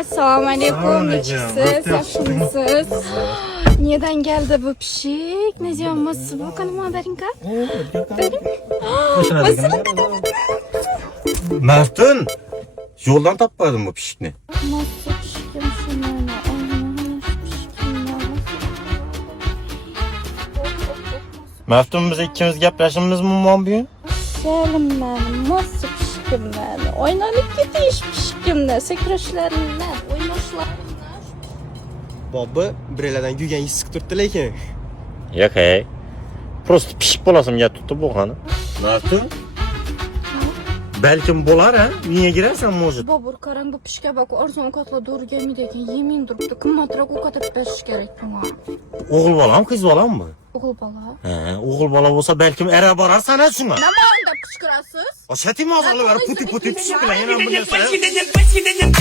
Assalomu alaykum. Aleyküm. Siz yaxshimisiz? Neden geldi bu pişik? Ne diyorsun bu? Kanıma verin ka? Mert'in yoldan tapmadın bu pişikni. Nasıl pişkim şunu? Allah'ım pişkim ya. Mert'in biz ikimiz gaplashimiz mumon bu? Selim benim. Nasıl pişkim ben? Oynanıp gidiş pişkim ne? Sekrashlerim ne? Oynaşlarım ne? Bobbi birlardan kuygan his chiqib turibdi lekin. Yo'q, hey. Prosta pishib bo'lasimga tutdi bu qani. Mert'in? Belki bo'lar ha? Niye girersen может? Bobur karang bu pişke bak arzon katla doğru gelmedi eken yemin duruptu. Kımmatrak o kadar beriş gerek bana. Oğul balam kız balam mı? Oğul bala. He, oğul bala olsa belki ere barar sana şuna. Ne bağında pışkırasız? O şetim ağzını ver puti puti pişik bile yine bu ne sen? Başki dedim, başki dedim,